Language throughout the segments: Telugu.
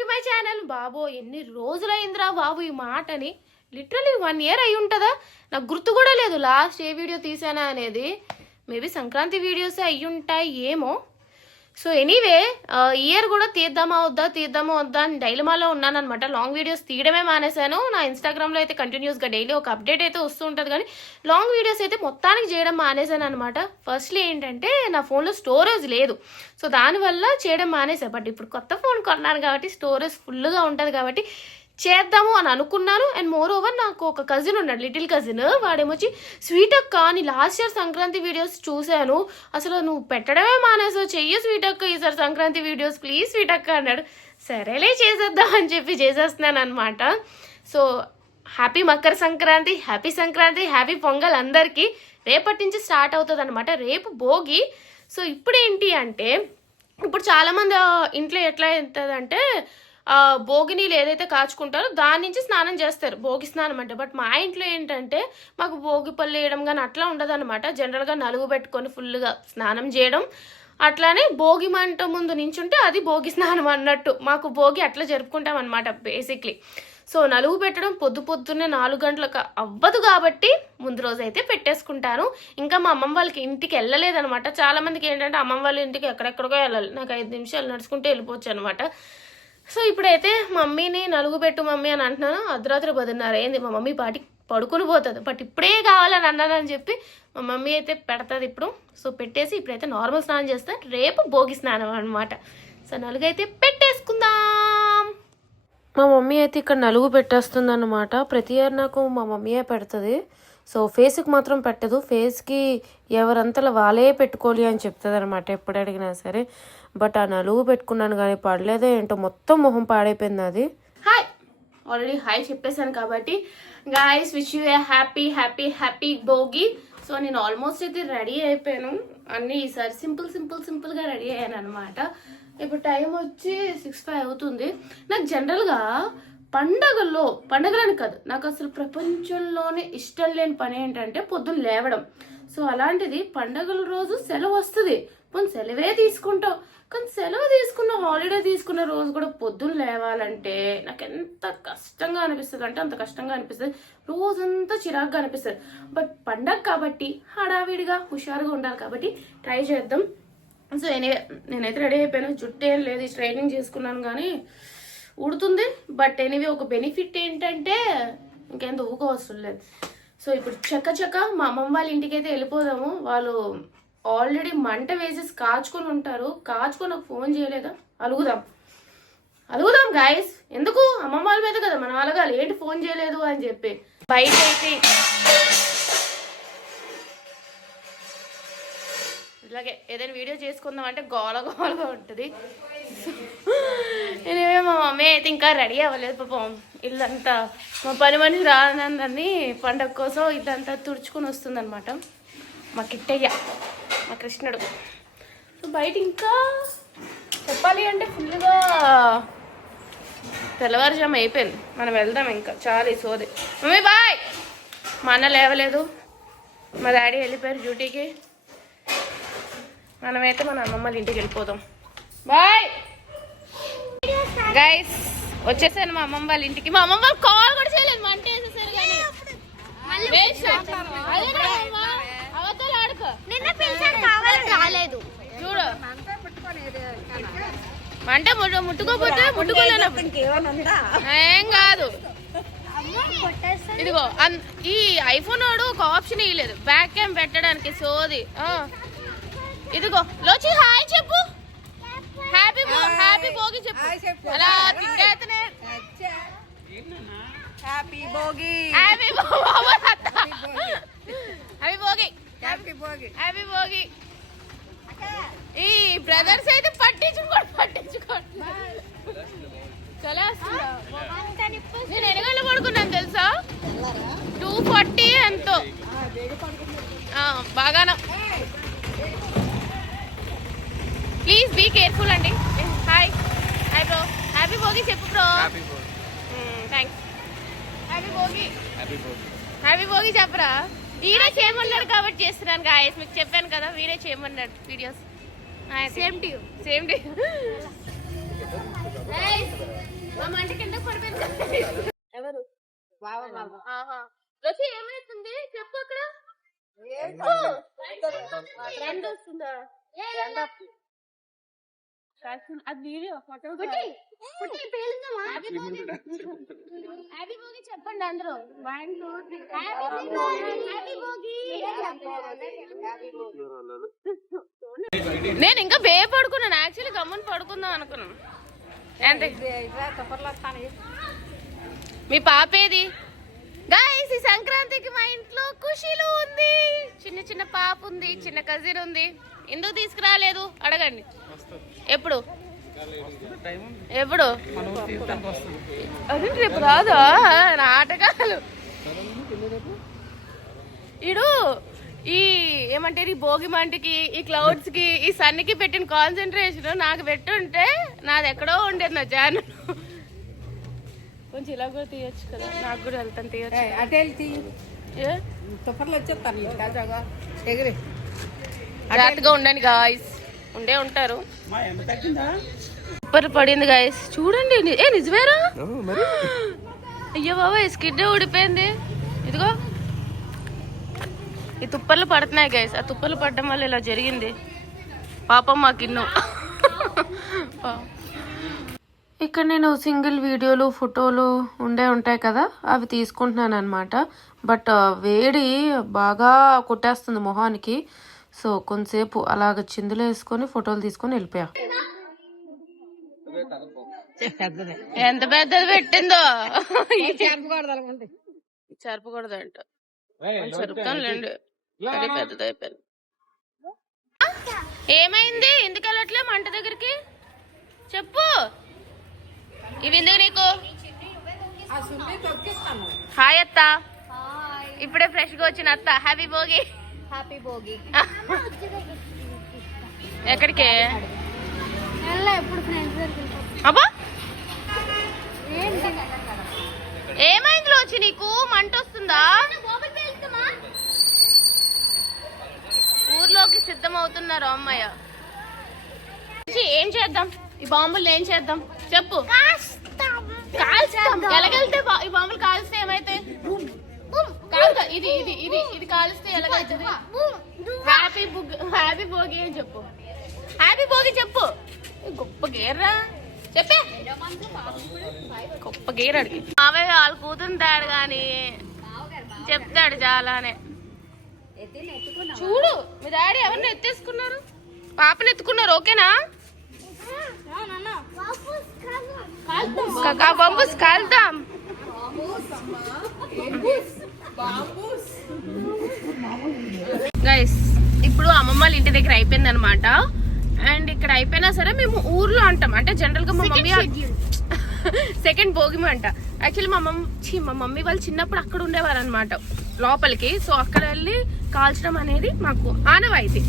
To my channel. బాబో ఎన్ని రోజులైందిరా బాబు ఈ మాటని. లిటరలీ 1 year అయి ఉంటుందా, నాకు గుర్తు కూడా లేదు లాస్ట్ ఏ వీడియో తీసానా అనేది. మేబీ సంక్రాంతి వీడియోసే అయ్యి ఉంటాయి ఏమో. సో ఎనీవే ఇయర్ కూడా తీద్దామా వద్దా అని డైలమాలో ఉన్నాను అనమాట. లాంగ్ వీడియోస్ తీయడమే మానేశాను. నా ఇన్స్టాగ్రామ్లో అయితే కంటిన్యూస్గా డైలీ ఒక అప్డేట్ అయితే వస్తూ ఉంటుంది, కానీ లాంగ్ వీడియోస్ అయితే మొత్తానికి చేయడం మానేశాను అనమాట. ఫస్ట్లీ ఏంటంటే నా ఫోన్లో స్టోరేజ్ లేదు, సో దానివల్ల చేయడం మానేసా. బట్ ఇప్పుడు కొత్త ఫోన్ కొన్నాను కాబట్టి స్టోరేజ్ ఫుల్గా ఉంటుంది కాబట్టి చేద్దాము అని అనుకున్నాను. అండ్ మోర్ ఓవర్ నాకు ఒక కజిన్ ఉన్నాడు, లిటిల్ కజిన్. వాడేమొచ్చి స్వీట్ అక్క అని లాస్ట్ ఇయర్ సంక్రాంతి వీడియోస్ చూశాను, అసలు నువ్వు పెట్టడమే మానేసావు, చెయ్యి స్వీట్ అక్క ఈసారి సంక్రాంతి వీడియోస్ ప్లీజ్ స్వీట్ అక్క అన్నాడు. సరేలే చేసేద్దాం అని చెప్పి చేసేస్తున్నాను అనమాట. So happy Makar Sankranti, happy Sankranti, happy pongal అందరికీ. రేపటి నుంచి స్టార్ట్ అవుతుంది అనమాట, రేపు భోగి. సో ఇప్పుడు ఏంటి అంటే, ఇప్పుడు చాలామంది ఇంట్లో ఎట్లా అవుతుందంటే భోగి నీళ్ళు ఏదైతే కాచుకుంటారో దాని నుంచి స్నానం చేస్తారు, భోగి స్నానం అంటే. బట్ మా ఇంట్లో ఏంటంటే మాకు భోగి పళ్ళు వేయడం కానీ అట్లా ఉండదు అనమాట. జనరల్గా నలుగు పెట్టుకొని ఫుల్గా స్నానం చేయడం, అట్లానే భోగి మంట ముందు నించుంటే అది భోగి స్నానం అన్నట్టు. మాకు భోగి అట్లా జరుపుకుంటాం అనమాట బేసిక్లీ. సో నలుగు పెట్టడం పొద్దున్నే 4 గంటలకు అవ్వదు కాబట్టి ముందు రోజు అయితే పెట్టేసుకుంటాను. ఇంకా మా అమ్మమ్మ వాళ్ళకి ఇంటికి వెళ్ళలేదనమాట. చాలామందికి ఏంటంటే అమ్మమ్మ వాళ్ళ ఇంటికి ఎక్కడెక్కడికో వెళ్ళాలి, నాకు 5 నిమిషాలు నడుచుకుంటే వెళ్ళిపోవచ్చు అనమాట. సో ఇప్పుడైతే మమ్మీని నలుగు పెట్టు మమ్మీ అని అంటున్నాను. అర్ధరాత్రి 10:30 అయింది, మా మమ్మీ పాటికి పడుకుని పోతుంది. బట్ ఇప్పుడే కావాలని అన్నానని చెప్పి మా మమ్మీ అయితే పెడతాది ఇప్పుడు. సో పెట్టేసి ఇప్పుడైతే నార్మల్ స్నానం చేస్తా, రేపు భోగి స్నానం అనమాట. సో నలుగు అయితే పెట్టేసుకుందాం. మా మమ్మీ అయితే ఇక్కడ నలుగు పెట్టేస్తుంది అనమాట. ప్రతి ఇయర్ నాకు మా మమ్మీయే పెడుతుంది. సో ఫేస్కి మాత్రం పెట్టదు, ఫేస్కి ఎవరంతలా వాళ్ళే పెట్టుకోవాలి అని చెప్తుంది అనమాట ఎప్పుడు అడిగినా సరే. బట్ ఆ నలుగు పెట్టుకున్నాను కానీ పడలేదో ఏంటో, మొత్తం మొహం పాడైపోయింది అది. హాయ్, ఆల్రెడీ హాయ్ చెప్పేశాను కాబట్టి guys wish you A happy happy happy Bhogi. So నేను ఆల్మోస్ట్ అయితే రెడీ అయిపోయాను అన్నీ. ఈసారి సింపుల్గా రెడీ అయ్యాను అనమాట. ఇప్పుడు టైం వచ్చి 6:05 అవుతుంది. నాకు జనరల్గా పండగలని కాదు, నాకు అసలు ప్రపంచంలోనే ఇష్టం లేని పని ఏంటంటే పొద్దున్న లేవడం. సో అలాంటిది పండగల రోజు సెలవు వస్తుంది, మనం సెలవే తీసుకుంటాం. కానీ సెలవు తీసుకున్న, హాలిడే తీసుకున్న రోజు కూడా పొద్దున్న లేవాలంటే నాకు ఎంత కష్టంగా అనిపిస్తుంది అంటే అంత కష్టంగా అనిపిస్తుంది, రోజంతా చిరాగ్గా అనిపిస్తుంది. బట్ పండగ కాబట్టి హడావిడిగా హుషారుగా ఉండాలి కాబట్టి ట్రై చేద్దాం. సో ఎనీవే నేనైతే రెడీ అయిపోయాను. జుట్టు ఏం లేదు, స్ట్రైట్నింగ్ చేసుకున్నాను కానీ ఉడుతుంది. బట్ ఎనీవే ఒక బెనిఫిట్ ఏంటంటే ఇంకెంత ఊకోవసరం లేదు. సో ఇప్పుడు చక్క మా అమ్మమ్మ వాళ్ళ ఇంటికి అయితే వెళ్ళిపోదాము. వాళ్ళు ఆల్రెడీ మంట వేసేసి కాచుకొని ఉంటారు. కాచుకొని నాకు ఫోన్ చేయలేదా, అలుగుదాం గాయస్. ఎందుకు అమ్మమ్మ వాళ్ళ మీద కదా మనం అలగాలి, ఏంటి ఫోన్ చేయలేదు అని చెప్పి. బయట అయితే ఇలాగే ఏదైనా వీడియో చేసుకుందాం అంటే గోలగా ఉంటుంది. నేనేమే మా మమ్మీ అయితే ఇంకా రెడీ అవ్వలేదు పాపం. ఇల్లంతా మా పని మనిషి రానందని పండగ కోసం ఇల్లంతా తుడుచుకొని వస్తుంది అనమాట మా కిట్టయ్య, మా కృష్ణుడు. సో బయట ఇంకా చెప్పాలి అంటే ఫుల్గా తెల్లవారుజాము అయిపోయింది, మనం వెళ్దాం ఇంకా. చాలా సోది. Mummy bye. మా అన్న లేవలేదు, మా డాడీ వెళ్ళిపోయారు డ్యూటీకి. మనమైతే మన అమ్మమ్మల ఇంటికి వెళ్ళిపోదాం. బాయ్ గైస్, వచ్చేసాను మా అమ్మమ్మ వాళ్ళ ఇంటికి. మా అమ్మమ్మ వాళ్ళు కాల్ కూడా చేయలేదు, మంట వేసేసారు కానీ అవతల ఆడుకో. రాలేదు చూడు, మంట ముట్టుకోపోతే ముట్టుకోలేనప్పుడు ఏం కాదు. ఇదిగో ఈ ఐఫోన్ వాడు ఒక ఆప్షన్ ఇవ్వలేదు బ్యాక్ క్యామ్ పెట్టడానికి, సోది. ఇదిగో లోచి హాయ్ చెప్పు, హ్యాపీ భోగి చెప్పు. అలా తింగేతనే హ్యాపీ భోగి ఈ బ్రదర్స్ అయితే పట్టించుకోండి. చాలా నేను ఎన్ని గంటలు పడుకున్నాను తెలుసా, 2:40 ఎంతో. బాగానా, ప్లీజ్ బీ కేర్ఫుల్ అండి. హాయ్ బ్రో, హ్యాపీ భోగి చెప్పు బ్రో. థ్యాంక్స్. హ్యాపీ భోగి చెప్పరా. వీడే చేయమన్నాడు కాబట్టి చేస్తున్నాను గాయస్, మీకు చెప్పాను కదా వీడే చేయమన్నాడు వీడియోస్. Same to you. ఎవరు ఏమైతుంది చెప్పు అక్కడ వస్తుందా అది వీడియో చెప్పండి అందరూ నేను ఇంకా పడుకున్నాను యాక్చువల్లీ గమ్మున పడుకుందాం అనుకున్నాను. మీ పాపేది గాయ్స్? ఈ సంక్రాంతికి మా ఇంట్లో ఖుషీలు ఉంది. చిన్న చిన్న పాప ఉంది, చిన్న కజిన్ ఉంది. ఎందుకు తీసుకురాలేదు అడగండి. ఎప్పుడు ఎప్పుడు అది రేపు రాదా నాటకాలు? ఇడు ఈ ఏమంటారు ఈ భోగి మంటకి, ఈ క్లౌడ్స్ కి, ఈ సన్నికి పెట్టిన కాన్సన్ట్రేషన్ నాకు పెట్టుంటే నాది ఎక్కడో ఉండేది నా ఛానల్. కొంచెం ఇలా కూడా తీయచ్చు కదా, నాకు కూడా వెళ్తాను తీయచ్చు. జాగ్రత్తగా ఉండండి గాయస్, ఉండే ఉంటారు. సూపర్ పడింది గాయస్, చూడండి. నిజమేరా? అయ్యో బాబా స్కిడ్ ఊడిపోయింది. ఇదిగో ఈ తుప్పర్లు పడుతున్నాయి గైస్. ఆ తుప్పర్లు పడడం వల్ల ఇలా జరిగింది. పాపం మాకిన్ను. ఇక్కడ నేను సింగిల్ వీడియోలు ఫోటోలు ఉంటాయి కదా, అవి తీసుకుంటున్నాను అనమాట. బట్ వేడి బాగా కొట్టేస్తుంది మొహానికి. సో కొంతసేపు అలాగ చిందులు వేసుకొని ఫోటోలు తీసుకొని వెళ్ళిపోయా. ఎంత పెద్దది పెట్టిందో. చెరపకూడదంట, చెరుపుతానులేండి. అది పెద్దది అయిపోయింది. ఏమైంది? ఎందుకు వెళ్ళట్లే మంట దగ్గరికి? చెప్పు. ఇవి ఎందుకు నీకు? హాయ్ అత్త, ఇప్పుడే ఫ్రెష్ గా వచ్చిన అత్త. హ్యాపీ భోగి. హ్యాపీ భోగి. ఎక్కడికి? అబ్బా ఏమైందిలో వచ్చి నీకు? మంట వస్తుందా? ఊర్లోకి సిద్ధం అవుతున్నారు అమ్మయ్య. ఏం చేద్దాం? ఈ బాంబులు ఏం చేద్దాం చెప్పు. కాల్స్తాం. ఎలాగెళ్తే ఈ బాంబులు కాల్స్తే ఏమైతే? ఇది ఇది ఇది ఇది కాల్స్తే ఎలాగైతుంది? హ్యాపీ భోగి అని చెప్పు. హ్యాపీ భోగి చెప్పు. గొప్ప గేర్రా చెప్పే. గొప్ప గేర్ అడిగి మావయ్య వాళ్ళు కూతుంటాడు గాని చెప్తాడు చాలానే. చూడు మీ డాడీ ఎవరిని ఎత్తేసుకున్నారు? పాపని ఎత్తుకున్నారు. ఓకేనా? బాంబూస్ కాల్దాం. గైస్ ఇప్పుడు అమ్మమ్మ వాళ్ళ ఇంటి దగ్గర అయిపోయింది అనమాట. అండ్ ఇక్కడ అయిపోయినా సరే మేము ఊర్లో అంటాం. అంటే జనరల్ గా మా మమ్మీ సెకండ్ భోగిమ అంట. యాక్చువల్లీ మా మమ్మీ వాళ్ళు చిన్నప్పుడు అక్కడ ఉండేవారు అనమాట లోపలికి. సో అక్కడ వెళ్ళి కాల్చడం అనేది మాకు ఆనవాయితీ.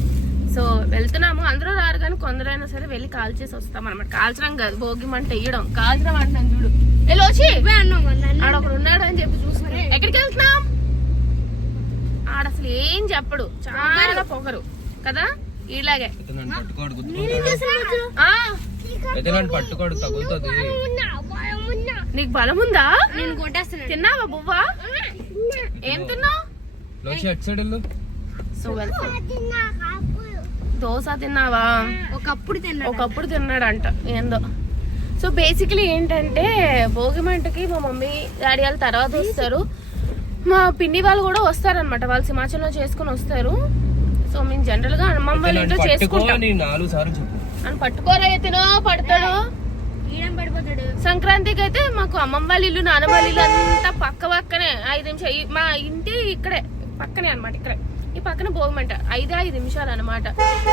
సో వెళ్తున్నాము. అందరూ రారు కానీ కొందరైనా సరే వెళ్ళి కాల్చేసి వస్తాం అనమాట. కాల్చడం కాదు, భోగిమ అంటే ఇయ్యడం. కాల్చడం అంటాను చూడు. వెళ్ళి ఆడొకడు ఉన్నాడు అని చెప్పి చూసుకుని ఎక్కడికి వెళ్తున్నాం? ఆడ అసలు ఏం చెప్పడు, చాలా పొగరు కదా. ఇలాగే నీకు బలం ఉందా? నేను కొట్టేస్తాను. తిన్నావా బువ్వా? ఏం తిన్నావు? దోశ తిన్నావా? ఒకప్పుడు తిన్నాడంట ఏందో. సో బేసికలీ ఏంటంటే భోగి మంటకి మా మమ్మీ డాడీ వాళ్ళు తర్వాత వస్తారు. మా పిన్ని వాళ్ళు కూడా వస్తారనమాట. వాళ్ళు సింహాచలంలో చేసుకుని వస్తారు. సో మేము జనరల్ గా అమ్మమ్మ వాళ్ళ ఇంట్లో చేసుకుంటాం. అని పట్టుకోరా తినో పడతాడు. సంక్రాంతికి అయితే మాకు అమ్మమ్మ వాళ్ళ ఇల్లు నాన్నమ్మ వాళ్ళ ఇల్లు అంతా పక్కనే 5 నిమిషాలు. మా ఇంటి ఇక్కడే పక్కనే అనమాట. ఇక్కడే ఈ పక్కన భోగిమంట 5 నిమిషాలు అనమాట.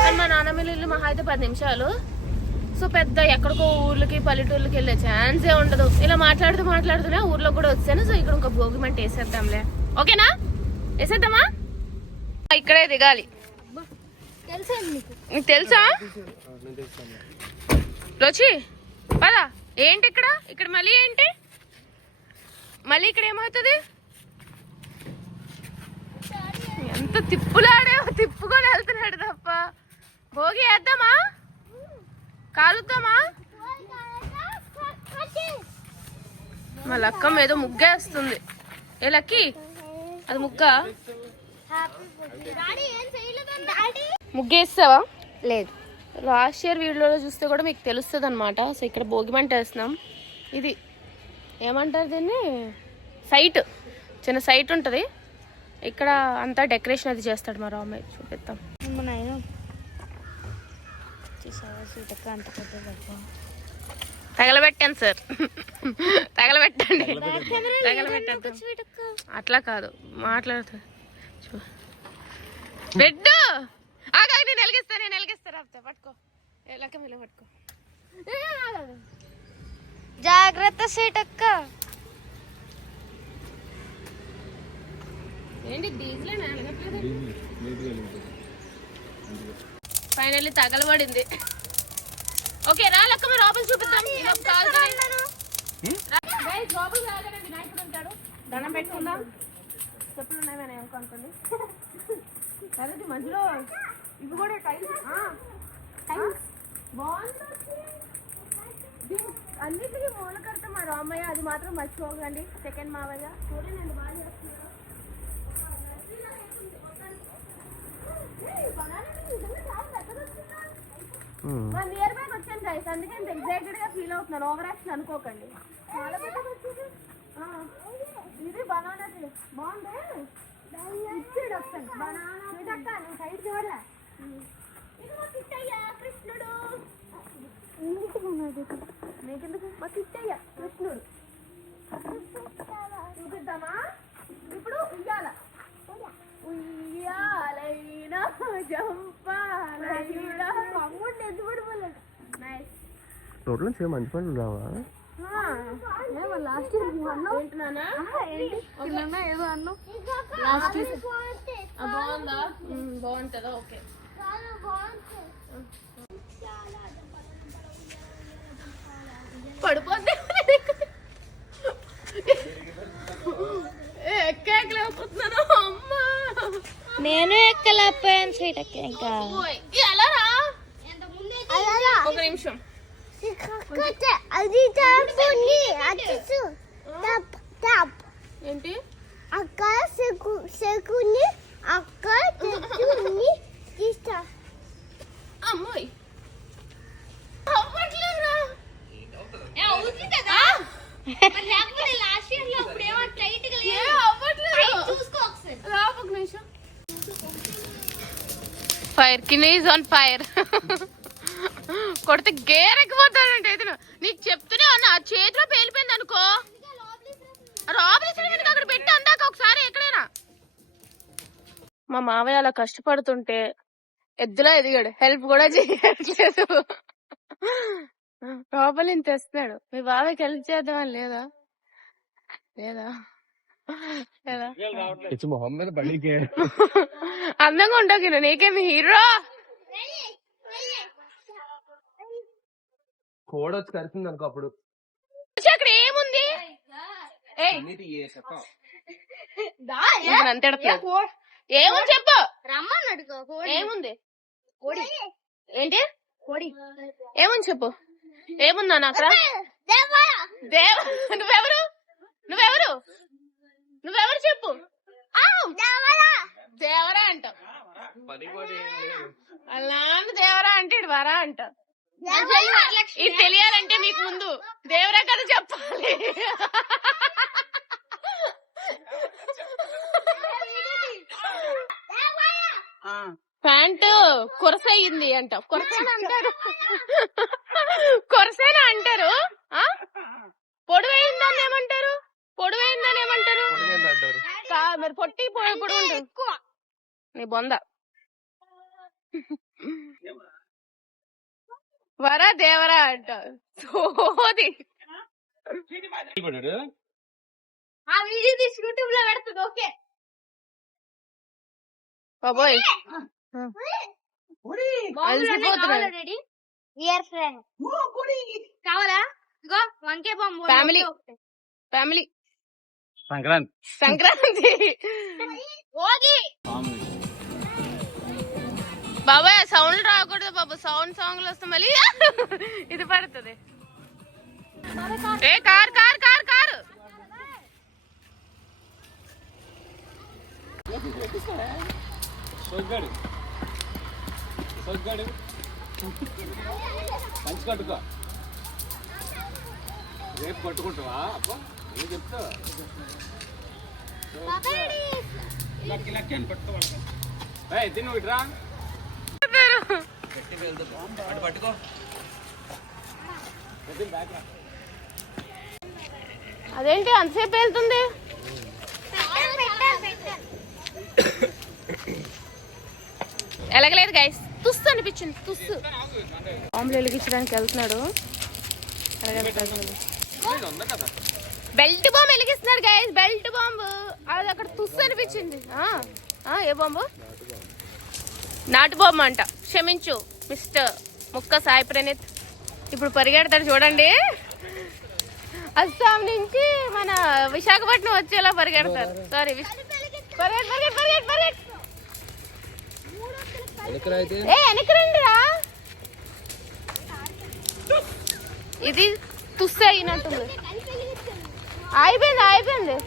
అండ్ మా నాన్నమ్మ ఇల్లు మహా అయితే 10 నిమిషాలు. సో పెద్ద ఎక్కడికో ఊర్లకి పల్లెటూర్లకి వెళ్ళే ఛాన్సే ఉండదు. ఇలా మాట్లాడుతూనే ఊర్లో కూడా వచ్చాను. సో ఇక్కడ ఒక భోగిమంట వేసేద్దాంలే. ఓకేనా? వేసేద్దామా? ఇక్కడే దిగాలి. నీకు తెలుసా రుచి? పదా. ఏంటి ఇక్కడ మళ్ళీ ఏంటి? మళ్ళీ ఇక్కడ ఏమవుతుంది? ఎంత తిప్పుకొని వెళ్తున్నాడు తప్ప. భోగి వేద్దామా? కాలుద్దామా? మా లక్కమ్మ ఏదో ముగ్గేస్తుంది. ఏ లక్కీ, అది ముగ్గ? ముగ్గేస్తావా? లేదు. లాస్ట్ ఇయర్ వీడియోలో చూస్తే కూడా మీకు తెలుస్తుంది అనమాట. సో ఇక్కడ భోగిమంట వేస్తున్నాం. ఇది ఏమంటారు దీన్ని, సైట్, చిన్న సైట్ ఉంటుంది. ఇక్కడ అంతా డెకరేషన్ అది చేస్తాడు మా రామయ్య. చూపిద్దాం. తగలబెట్టాను సార్, తగలబెట్టండి. తగలబెట్టద్దు, అట్లా కాదు మాట్లాడుతా. బెడ్ ఆగా, నేను వెలిగిస్తా. పట్టుకో, లెక్క మీద పట్టుకో. జాగ్రత్త సీటక్క. ఏంటి డీజిల్? ఫైనల్లీ తగలబడింది. ఓకే రా లక్కమ్మ, లోపల చూపిద్దాం. లోపల రాగానే వినాయకుడు ఉంటాడు. దండం పెట్టుకుందాం. చెప్పులు ఉన్నాయి మనం ఏమనుకోండి. అదే మధ్యలో ఇవి కూడా టైల్స్ బాగుంది. అన్నిటికీ మూలకర్త మా రామయ్య, అది మాత్రం మర్చిపోకండి. సెకండ్ మావయ్య చూడండి బాగా చేస్తున్నారు. 1 year బ్యాక్ వచ్చాను గైస్, అందుకే ఇంత ఎగ్జైటెడ్ గా ఫీల్ అవుతున్నాను. ఓవర్ యాక్షన్ అనుకోకండి. ఇది బనానా ట్రీ బాగుంది. కృష్ణుడు నీకెందుకు? మా కిట్టయ్య కృష్ణుడు. చూపిద్దామా? ఇప్పుడు ఉయ్యాల, ఉయ్యాలైనా జంపాలైనా అమ్ముడిని ఎందుకు పడిపోలేదు. నైస్. రోడ్లో సేమ్ మంచి పనులు రావా? లాస్ట్ ఇయర్ ఏంటున్నానా ఏదో అన్ను. లాస్ట్ ఇయర్ బాగుందా? బాగుంటుందా? ఓకే. పడిపోతే ఎక్కలేకపోతున్నాను. అమ్మా నేను ఎక్కలేకపోయాను సీటక్క. ఇంకా ఎలా రా? ఒక నిమిషం. ఏంటి అక్క సెకుని అక్క తీస్తా. అమ్మాయి ఫైర్ కిన్నీస్ ఆన్ ఫైర్. కొడితే గేర్ ఎక్కిపోతాడంటే ఇతను. నీకు చెప్తూనే అన్న, ఆ చేతిలో పేలిపోయింది అనుకో. రాబరీ అక్కడ పెట్టి అందాక ఒకసారి ఎక్కడైనా. మా మావయ్య అలా కష్టపడుతుంటే ఎద్దులా ఎదిగాడు. హెల్ప్ కూడా చేయట్లేదు. లోపలి తెస్తున్నాడు. మీ బాబాయ్కి హెల్ప్ చేద్దామని లేదా? లేదా అందంగా ఉండవు. నీకేమి హీరో? కోడ్ వచ్చి కలిసింది అనుకో. అప్పుడు అక్కడ ఏముంది? ఏముంది చెప్పు. రమ్మన్నాడు. ఏముంది? ఏంటి? ఏముంది చెప్పు. ఏముందా అక్కడ? నువ్వెవరు? నువ్వెవరు? నువ్వెవరు చెప్పు. దేవరా అంటావు. అలా దేవరా అంటే ఇటు వరా అంటావు. ఇది తెలియాలంటే మీకు ముందు దేవరా కథ చెప్పాలి. ప్యాంటు కొరసయ్యింది అంటావు. కొరసేనా అంటారు. కొరసేనా అంటారు. పొడవైందని ఏమంటారు? పొడవైందని ఏమంటారు? మరి పొట్టి పొడుగు ఎక్కువ. నీ బొంద. వరా దేవరా అంటారు. సోది. ఆ వీడియో తీసి యూట్యూబ్ లో పెడుతుంది. ఓకే బాబోయ్. కావాలా? ఇగో వంకే bomb. Family family Sankranti Sankranti. బాబాయ్ సౌండ్ రాకూడదు బాబు. సాంగ్లు వస్తే మళ్ళీ ఇది పడుతుంది. ఏ కార్ కార్ కార్ కారు మంచి కట్టుకో రేపు పట్టుకుంటావా అప్ప ఏం చెప్తా తిను ఇట్రా పట్టుకో అదేంటి అంతసేపు వెళ్తుంది? ఎలాగలేదు గైస్, తుస్సు అనిపించింది. తుస్సు బాంబులు వెలిగించడానికి వెళ్తున్నాడు. బెల్ట్ బాంబు వెలిగిస్తున్నాడు గైస్, బెల్ట్ బాంబు. అది అక్కడ తుస్సు అనిపించింది. ఏ బాంబు? నాటు బాంబు అంట. క్షమించు మిస్టర్ ముక్క సాయి ప్రణీత్. ఇప్పుడు పరిగెడతాడు చూడండి. అస్సాం నుంచి మన విశాఖపట్నం వచ్చేలా పరిగెడతారు. సారీ వెనక్కి రండి రా. ఇది తుస్సు అయినట్టుంది. అయిపోయింది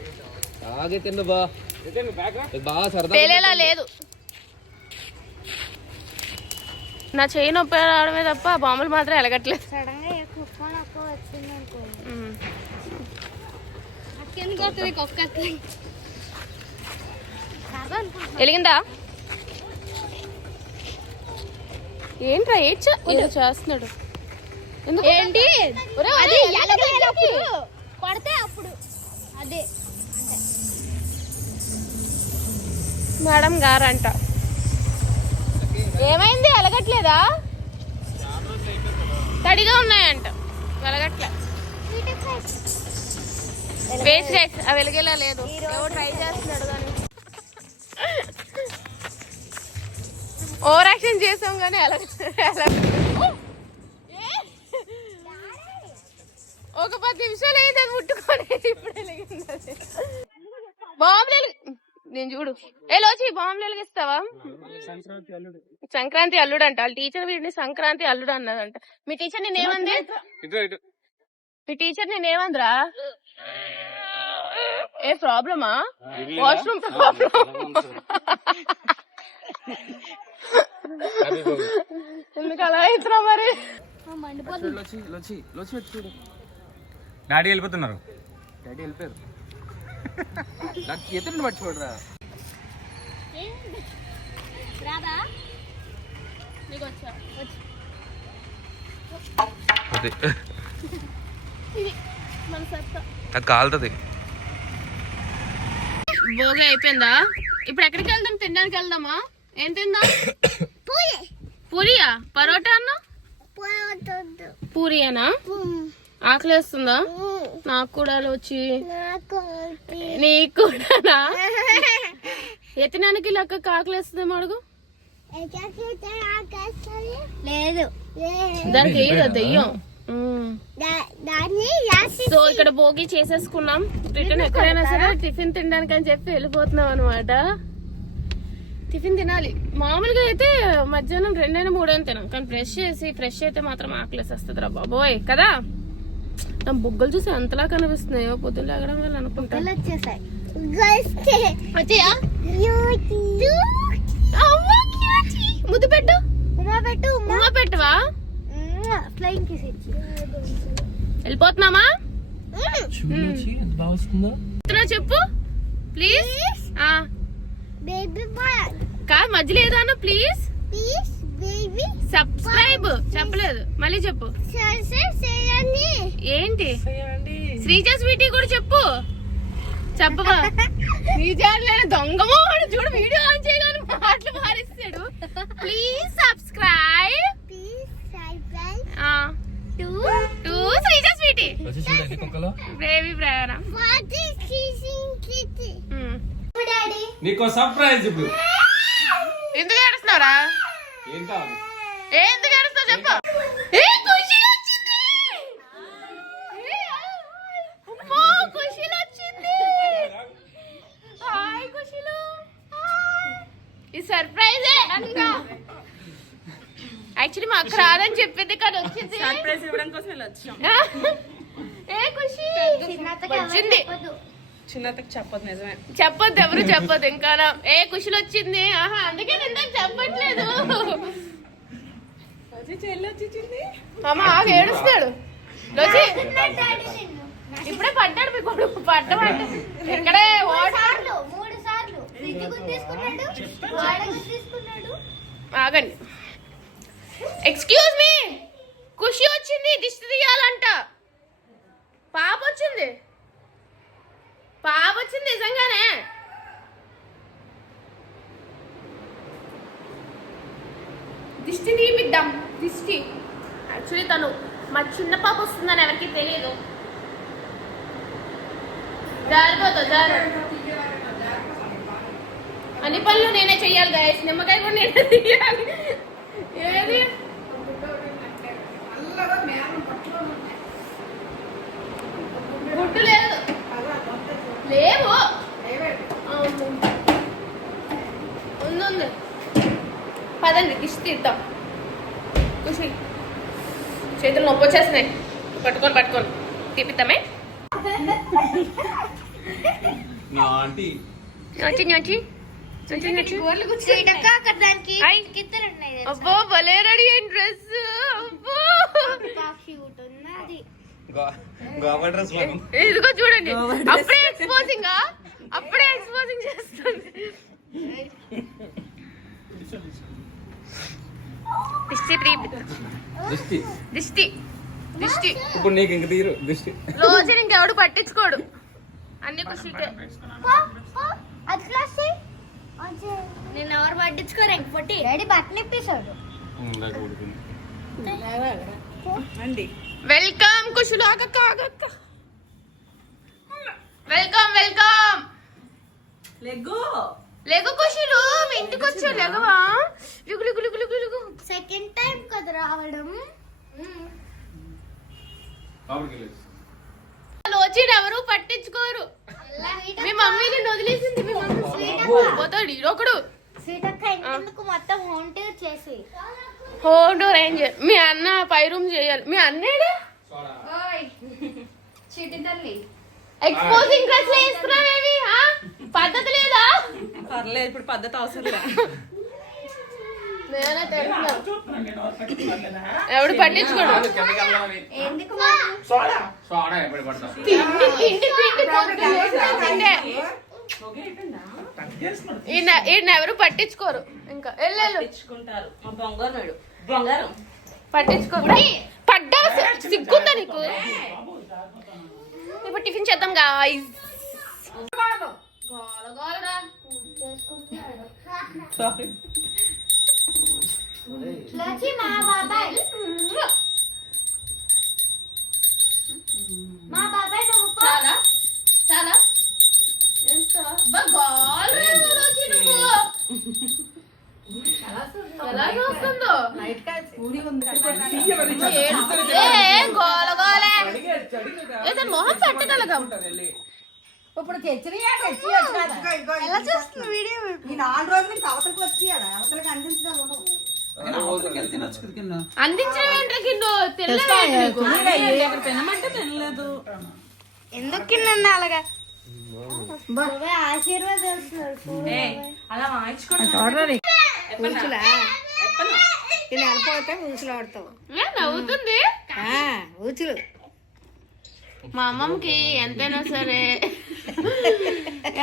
పేలేలా లేదు. నా చెయ్యి నొప్పి రావడమే తప్ప బాంబులు మాత్రం ఎలగట్లేదు. వెలిగిందా? ఏంట్రా ఏదో చేస్తున్నాడు. ఏంటి పడితే అప్పుడు అదే మేడం గారంట. ఏమైంది? ఎలగట్లేదా? తడిగా ఉన్నాయంట, వెలగట్లే. వేస్ట్ గైస్, అవి వెలిగేలా లేదు. ఏవో ట్రై చేస్తున్నాడు కానీ ఓవర్ యాక్షన్ చేసాం కానీ ఒక 10 నిమిషాలు అయింది అది ముట్టుకొని. ఇప్పుడు వెలిగింది బాంబులు. నేను చూడు లోచి బాంబులు వెలిగిస్తావా? సంక్రాంతి అల్లుడు అంట. వాళ్ళ టీచర్ వీడిని సంక్రాంతి అల్లుడు అన్నదంట. మీ టీచర్ నేనేమంది? మీ టీచర్ నేనేమందిరా? ఏ ప్రాబ్లమా? Washroom problem. ఎందుకు అలా అవుతున్నా మరి? డాడీ వెళ్ళిపోతున్నారు. ఎత్తుని పట్టుకోడరా. కాలుతుంది. భోగి అయిపోయిందా? ఇప్పుడు ఎక్కడికి వెళ్దాం? తినడానికి వెళ్దామా? ఏం తిందాం? పూరియా? పరోటా అన్నా? పూరియానా? ఆకలేస్తుందా? నాకు కూడా వచ్చి. నీకు కూడానా? ఎత్తనానికి లెక్క ఆకలేస్తుందేమో అడుగు. లేదు దానికి ఏదో దెయ్యం. సో ఇక్కడ భోగి చేసేసుకున్నాం. రిటర్న్ ఎక్కడైనా సరే టిఫిన్ తినడానికి అని చెప్పి వెళ్ళిపోతున్నాం అనమాట. టిఫిన్ తినాలి. మామూలుగా అయితే మధ్యాహ్నం 2 అయినా 3 అయినా తినాం, కానీ ఫ్రెష్ అయితే మాత్రం ఆకలేసి వస్తుంది రా బాబోయ్ కదా. నా బుగ్గలు చూసి అంతలా కనిపిస్తున్నాయో పొద్దున్న లేగడం వల్ల అనుకుంటా. ముద్దు పెట్టు. ఉమ్మా పెట్టవా? వెళ్ళిపోతున్నామా? చెప్పు ప్లీజ్. కాదు మధ్యలో ఏదన్నా ప్లీజ్. సబ్స్క్రైబ్ చెప్పలేదు, మళ్ళీ చెప్పు. ఏంటి? శ్రీజా స్వీటీ కూడా చెప్పు. చెప్పవా? శ్రీజా దొంగమో చూడు, వీడియో ఆన్ చేయగానే మాటలు మారిస్తాడు. Please subscribe to Sreeja sweety baby Prerana. నీకో సర్ప్రైజ్. ఇప్పుడు ఎందుకు ఏడుస్తున్నావురా? ఏం కావాలి? ఎందుకు ఏడుస్తావు చెప్పు. ఖుషీలు వచ్చింది. హాయ్ ఖుషీలు. ఈ సర్ప్రైజే యాక్చువల్లీ మా అక్క రాదని చెప్పింది కానీ వచ్చింది. సర్ప్రైజ్ ఇవ్వడం కోసం వచ్చాం. ఏ ఖుషి వచ్చింది. చిన్నతకి చెప్పదు నిజమే. చెప్పొద్దు, ఎవరు చెప్పొద్దు. ఇంకా ఏ కుషులు వచ్చింది. ఆహా, అందుకే ఇందాక చెప్పట్లేదు. చెల్లి వచ్చింది. అమ్మ ఆగు, ఏడుస్తాడు. రోజీ ఇప్పుడే పడ్డాడు మీ కొడుకు. పడ్డ ఇక్కడే మూడు సార్లు తీసుకున్నాడు, తీసుకున్నాడు. ఆగండి. ఎక్స్క్యూజ్ మీ, ఖుషి వచ్చింది, దిష్టి తీయాలంట. పాప వచ్చింది నిజంగానే. దిష్టి తీపిద్దాం. దిష్టి యాక్చువల్లీ తను మా చిన్న పాప వస్తుందని ఎవరికి తెలియదు. అన్ని పనులు నేనే చెయ్యాలి గాయస్. నిమ్మకాయ కూడా నేనే తీయాలి. ఏది గుడ్డు లేదు, లేవు. ఉంది. పదండి దిష్టి తీద్దాం. ఖుషి చేతులు నొప్పి వచ్చేస్తున్నాయి. పట్టుకొని తీపిద్దామే. నా ఆంటీ అబ్బో భలే రెడీ అయిన డ్రెస్. ఇదిగో చూడండి, అప్పుడే ఎక్స్పోజింగ్ చేస్తుంది. దిష్టి ఇప్పుడు నీకు ఇంక తీరు దిష్టి. రోజు ఇంకెవడు పట్టించుకోడు. అన్ని ఖుషికే. నేను ఎవరు పట్టించుకోరు. ఇంకొట్టి డాడీ బట్టలు ఇప్పేశాడు. వెల్కమ్ ఖుషులు. ఆగక్క. వెల్కమ్ లెగు ఖుషులు. మీ ఇంటికి వచ్చా లెగవా? లుగు. సెకండ్ టైం కదా రావడం. లోచిని ఎవరు పట్టించుకోరు. మీ మమ్మీని వదిలేసింది. మీ మమ్మీ పోతాడు ఈడొకడు. సీతక్క ఇంటికి మొత్తం హోమ్ టూర్ చేసి హోమ్ టూర్ ఏం చేయాలి? మీ అన్న 5 రూమ్ చేయాలి. మీ అన్నేడు ఎక్స్పోజింగ్ డ్రెస్ వేసుకున్నావేమి? పద్ధతి లేదా? పర్లేదు, ఇప్పుడు పద్ధతి అవసరం లేదు. నేనే తెలుసు. ఎవడు పట్టించుకోడు. ఎందుకు ఈయన ఎవరు పట్టించుకోరు. ఇంకా పట్టించుకుంటారు. మా బంగారం పట్టించుకోరు. పడ్డా సిగ్గుందా నీకు? ఇప్పుడు టిఫిన్ చేద్దాం గాయ్స్. మా బాబాయ్ చాలా ఎలా చూస్తుందో. గోలగోలే ఏదో మొహం పెట్టగలగం. ఇప్పుడు ఎలా చూస్తుంది వీడియో? ఈ 4 రోజులు ఇంకా అవతలకి వచ్చి అవతలకి అందించడం అందించడం తినలేదు. ఎందుకు కింద అలాగా ఆశీర్వాదం అలా వాయించుకోండి. వెళ్ళిపోతే ఊసులు ఆడతావు. నవ్వుతుంది ఊచులు. మా అమ్మమ్మకి ఎంతైనా సరే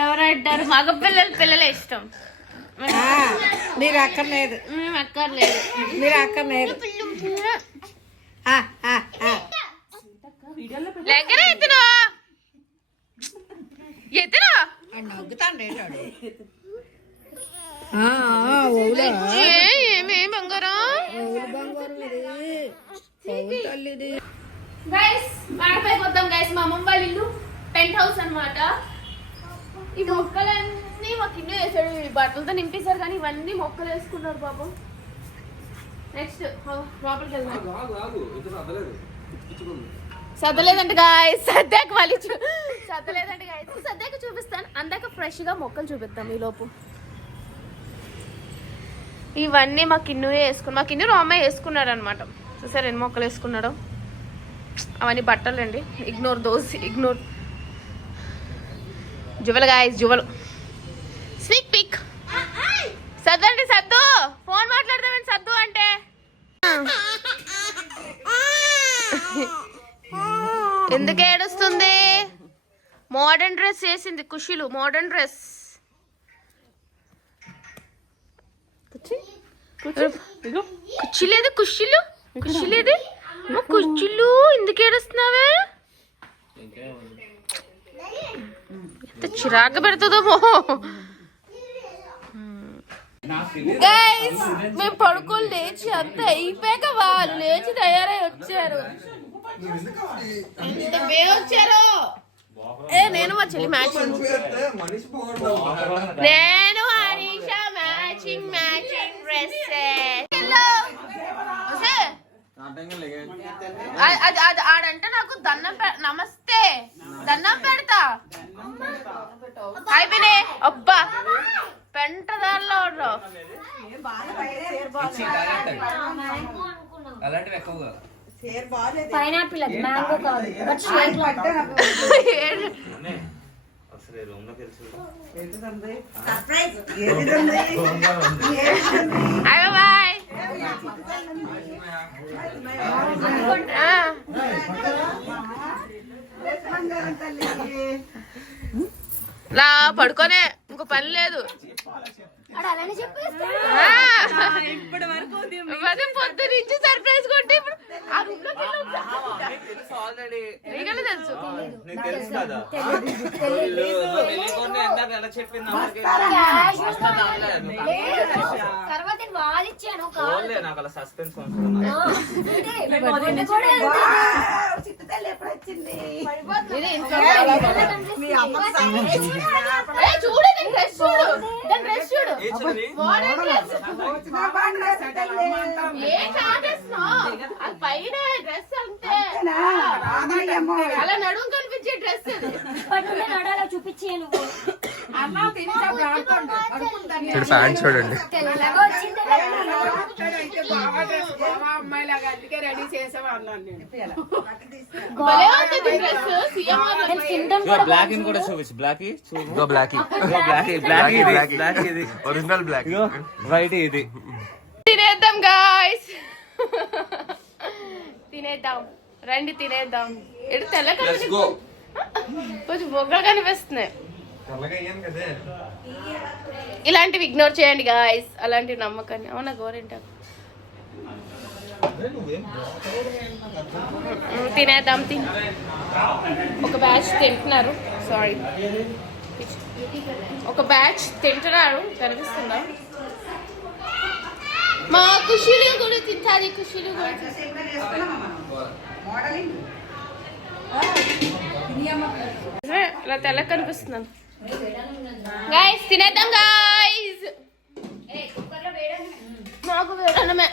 ఎవరంటారు మగ పిల్లలే ఇష్టం. మీరు అక్కర్లేదు. మేము అక్కర్లేదు. మీరు అక్కర్లేదు. దగ్గర ఎత్తును నగ్గుతాను ఏమే బంగారం. గైస్ మాడిపోయి పోతాం గైస్. మా అమ్మమ్మ వాళ్ళ ఇల్లు పెంట్ హౌస్ అన్నమాట. ఈ మొక్కలన్నీ మాకు ఇల్లు వేసాడు. బట్టలతో నింపేశారు కానీ ఇవన్నీ మొక్కలు వేసుకున్నారు పాపం. నెక్స్ట్ లోపలికి వెళ్దాం. సద్దలేదంట గాయస్. సద్దాక మళ్ళీ సద్దలేదంట గాయస్. సద్దాక చూపిస్తాను. అందాక ఫ్రెష్ గా మొక్కలు చూపిస్తాం. ఈ లోపు ఇవన్నీ మా కిన్నూరే మా కిన్నూరు అమ్మాయి వేసుకున్నాడు అనమాట. చూసారు ఎన్ని మొక్కలు వేసుకున్నాడు. అవన్నీ బట్టలు అండి. Ignore Jual guys Jual స్నిక్ pick సద్దు అంటే సద్దు ఫోన్ మాట్లాడదామని సద్దు అంటే ఎందుకు ఏడుస్తుంది మోడర్న్ డ్రెస్ వేసింది కుషిలు మోడర్న్ డ్రెస్ కుర్చీ లేదు కుషిలు కుషి లేదు కుర్చీలు ఎందుకు ఏడుస్తున్నావే ఎంత చిరాకు పెడుతుందో గైస్ మేము పడుకోని లేచి అంతా అయిపోయాక వాళ్ళు లేచి తయారై వచ్చారు ఎంత బేగా వచ్చారు నేను మా చెల్లి మ్యాచింగ్ నేను హరీష మ్యాచింగ్ డ్రెస్ ఆడంటే నాకు దండం నమస్తే దండం పెడతా అయిపోయినే అబ్బా పెంట దానిలో అలాంటివి ఎక్కువగా పైనాపిల్ మ్యాంగో కాదు బాయ్ లా పడుకోనే ఇంకో పని లేదు పొద్దు నుంచి సర్ప్రైజ్ కొంటే ఇప్పుడు ఆ రూమ్ లోకి తెలుసు తర్వాత వాదిచ్చాను సస్పెన్స్ చూడు డ్రెస్ చూడు పైన డ్రెస్ అంతే అలా నడుము కనిపించే డ్రెస్ నడాలో చూపించాను చూడండి బ్లాక్ కూడా చూపించు బ్లాక్ ఇది ఒరిజినల్ బ్లాక్ వైట్ ఇది తినేద్దాం గాయ్స్ తినేద్దాం రండి తినేద్దాం ఎటు తెల్ల కొంచెం బొగ్గలు కనిపిస్తున్నాయి ఇలాంటివి ఇగ్నోర్ చేయండి గాయ్స్ అలాంటివి నమ్మకాన్ని అవునా గోరింటాకు తినేద్దాం ఒక బ్యాచ్ తింటున్నారు సారీ ఒక బ్యాచ్ తింటున్నారు కనిపిస్తుందా మా కుషిలు కూడా తింటాది కుషిలు కూడా ఇలా తెల్ల కనిపిస్తున్నాను గైస్ తినేద్దాం గైస్ మాకు వేడనమే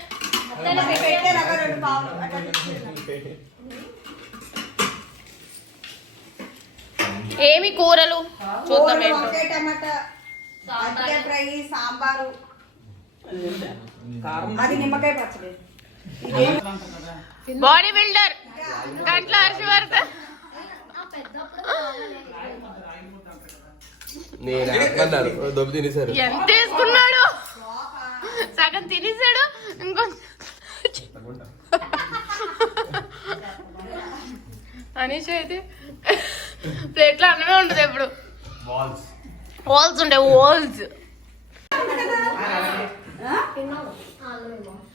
ఏమి కూరలు చూద్దాం సాంబారు అది నిమ్మకాయ పచ్చడి బాడీ బిల్డర్ గంటల హర్షవర్ధ ఎంత వేసుకున్నాడు సగం తినేసాడు ఇంకొంచెం అనీష్ అయితే ప్లేట్లో అన్నమే ఉండదు ఎప్పుడు వాల్స్ ఉంటాయి వాల్స్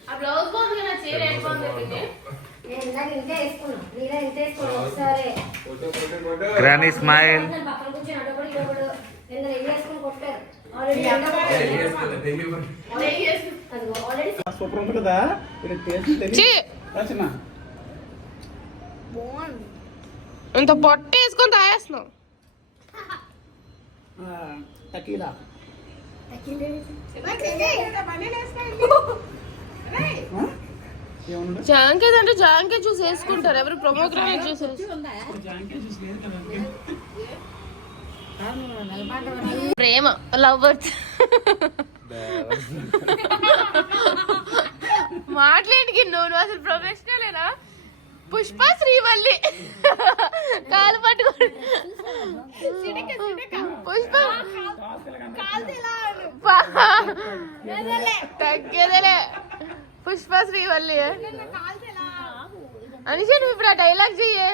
ఆ బ్లౌజ్ బాగుంది కదా చీర ఏం బాగుంది గ్రానీ స్మైల్ ఇంత పొట్ట వేసుకొని తాగేస్తున్నావు జాంకేజ్ అంటే జాంకేజ్ జ్యూస్ వేసుకుంటారు ఎవరు ప్రొమోగ్రానేట్ జ్యూస్ ప్రేమ లవర్స్ మాట్లాడికి నువ్వు అసలు ప్రొఫెషనలేనా పుష్ప శ్రీవల్లి కాలు పట్టుకోండి తగ్గేదేలే. పుష్ప శ్రీవల్లి అనిషా నువ్వు ఇప్పుడు ఆ డైలాగ్ చెయ్యే.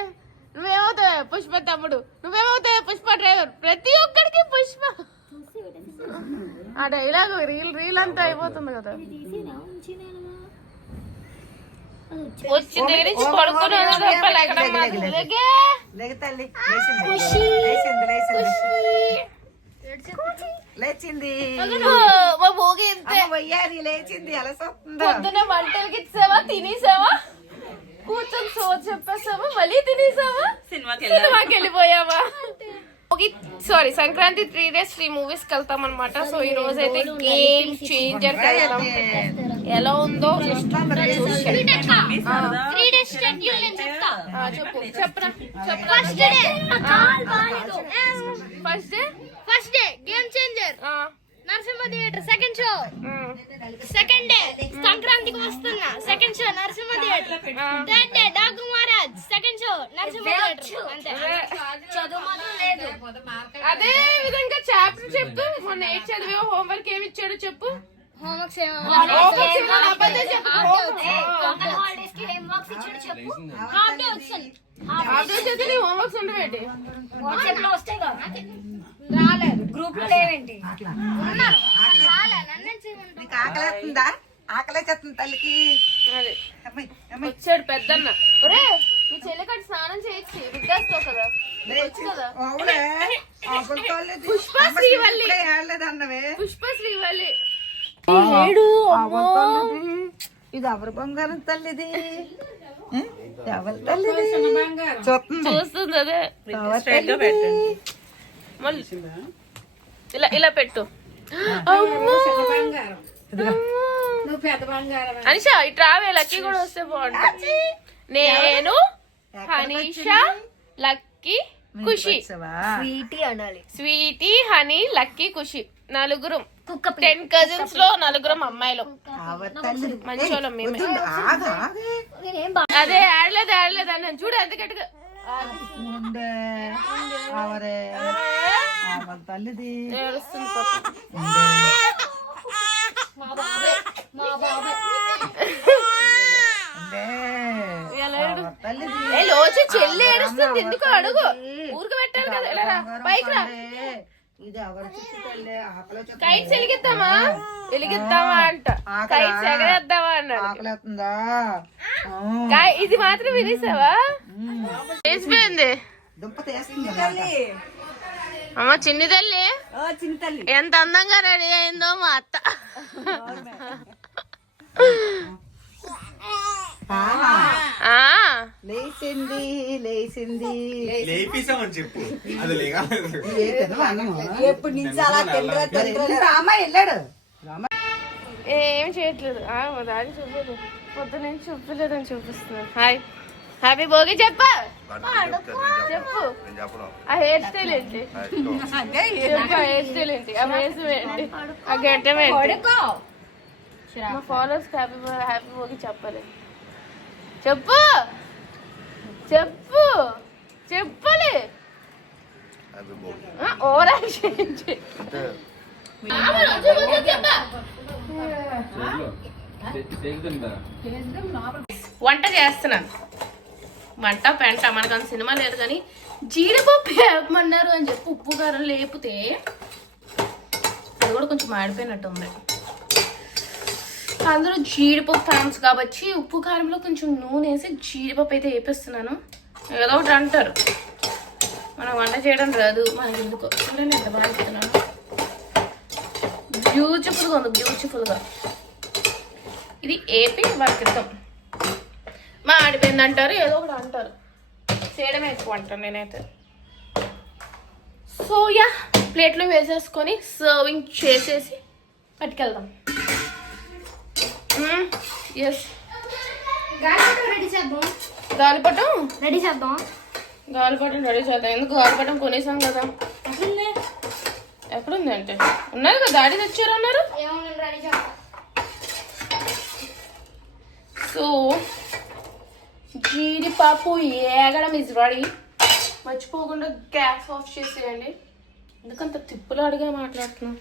నువ్వేమవుతావు పుష్ప తమ్ముడు, నువ్వేమవుతావు పుష్ప డ్రైవర్, ప్రతి ఒక్కడికి పుష్ప. ఆ డైలాగ్ రీల్ అంతా అయిపోతుంది కదా. వచ్చిన దగ్గర నుంచి లేచింది లేచింది పొద్దున వంటలకి ఇచ్చావా, తినేసావా, కూర్చొని సోది చెప్పేసావా, మళ్ళీ తినేసావా, సినిమాకి వెళ్ళిపోయావా. సారీ సంక్రాంతి 3 days 3 movies కి వెళ్తాం అనమాట. సో ఈ రోజు అయితే గేమ్ చేంజర్ వెళ్తాం. ఎలా ఉందో first day game changer Narasimha theatre second show. Second day సంక్రాంతికి వస్తున్నా second show Narasimha theatre. Third day Daaku Maharaj second show Narasimha theatre. అంతే, చదువు మాత్రం లేదు. అదే విధంగా చాప్టర్ చెప్పు. మొన్న ఏం చదివో, హోంవర్క్ ఏమి ఇచ్చాడో చెప్పు. హోంవర్క్స్ హోంవర్క్స్ ఉండవేంటి? రాలేదు, గ్రూప్ లో లేవేంటి? నీకు ఆకలేస్తుందా? ఆకలేస్తుంది తల్లికి. అదే వచ్చాడు పెద్దన్న. ఒరే మీ చెల్లికట్టి స్నానం చేయొచ్చు, రుద్దేస్తావు కదా. పుష్ప శ్రీవల్లి, అన్నవే పుష్ప శ్రీవల్లి. ఇది ఎవరి బంగారం తల్లిది? ఎవరి తల్లిది? చూస్తుంది అదే. మళ్ళీ ఇలా పెట్టు. అనిషా ఇటు రావే, లక్కీ కూడా వస్తే బాగుంటుంది. నేను హనీషా లక్కీ ఖుషి, స్వీటీ అనాలి. స్వీటీ హనీ లక్కీ ఖుషి నలుగురం. 10 cousins లో నలుగురం అమ్మాయిలు. మంచోళ్ళం మేమే. అదే ఆడలేదు అన్న చూడు ఎంత గట్టిగా తల్లిది ఏడుస్తుంది. లోచి చెల్లి ఏడుస్తుంది ఎందుకు అడుగు. ఊరికి పెట్టాలి కదా. ఇలా పైకి రా. కైట్స్ వెలిగిద్దామా అంట. కైట్స్ ఎగరేద్దామా అన్నాడు. ఇది మాత్రం వినేసావా? వేసిపోయింది అమ్మ. చిన్ని తల్లి ఎంత అందంగా రెడీ అయిందో మా అత్త. లేచింది చెప్పు. అది ఎప్పటి నుంచి అలా రామా వెళ్ళాడు. ఏం చేయట్లేదు. మా డాడీ చూపలేదు, పొద్దు నుంచి చూపలేదని చూపిస్తున్నాను. హాయ్ హ్యాపీ భోగి చెప్పు. ఆ హెయిర్ స్టైల్ ఏంటి చెప్పు. ఆ హెయిర్ స్టైల్ ఏంటి, ఆ వేసం ఏంటి, ఆ గడ్డం ఏంటి? మా ఫాలోవర్స్ హ్యాపీ భోగి చెప్పాలి. చెప్పు చెప్పాలి. ఓవర్ యాక్షన్ వంట చేస్తున్నాను. వంట పెంట మనకు అంత సినిమా లేదు కానీ జీడిపప్పు వేపమన్నారు అని చెప్పి ఉప్పు కారం లేపితే అది కూడా కొంచెం మాడిపోయినట్టుంది. అందరూ జీడిపప్పు ఫ్యాన్స్ కాబట్టి ఉప్పు కారంలో కొంచెం నూనె వేసి జీడిపప్పు అయితే వేపిస్తున్నాను. ఏదో ఒకటి అంటారు, మనం వంట చేయడం రాదు మనకి ఎందుకో. చూడండి ఎంత బాగా చెప్తున్నాను. బ్యూటిఫుల్గా ఉంది, బ్యూటిఫుల్గా. ఇది ఏపీ వాళ్ళ క్రితం మా ఆడిపోయింది అంటారు, ఏదో ఒకటి అంటారు. చేయడమే ఎక్కువ అంటాను నేనైతే. సో యా ప్లేట్లో వేసేసుకొని సర్వింగ్ చేసేసి పట్టుకెళ్దాం. ఎస్ గాలిపటం రెడీ చేద్దాం. ఎందుకు గాలిపటం కొనేసాం కదా. ఎక్కడుంది అంటే ఉన్నారు కదా, డాడీ తెచ్చారు అన్నారు. సో జీడిపప్పు ఏగడం ఇస్ రెడీ. మర్చిపోకుండా గ్యాస్ ఆఫ్ చేసేయండి. ఎందుకంత తిప్పులు అడిగా మాట్లాడుతున్నాం.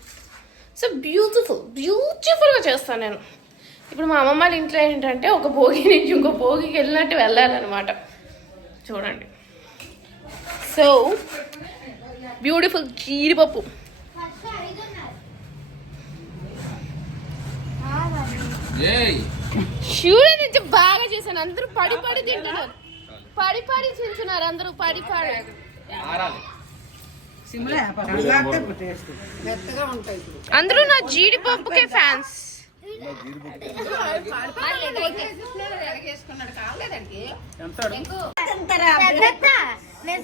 సో బ్యూటిఫుల్గా చేస్తాను నేను. ఇప్పుడు మా అమ్మమ్మ వాళ్ళ ఇంట్లో ఏంటంటే ఒక భోగి నుంచి ఇంకో భోగికి వెళ్ళినట్టు వెళ్ళాలన్నమాట. చూడండి, సో బ్యూటిఫుల్ జీడిపప్పు. శివుడి నుంచి బాగా చేశాను. అందరూ పడి తింటున్నారు, పడి తింటున్నారు అందరూ పడి. అందరూ నా జీడిపప్పుకే ఫ్యాన్స్.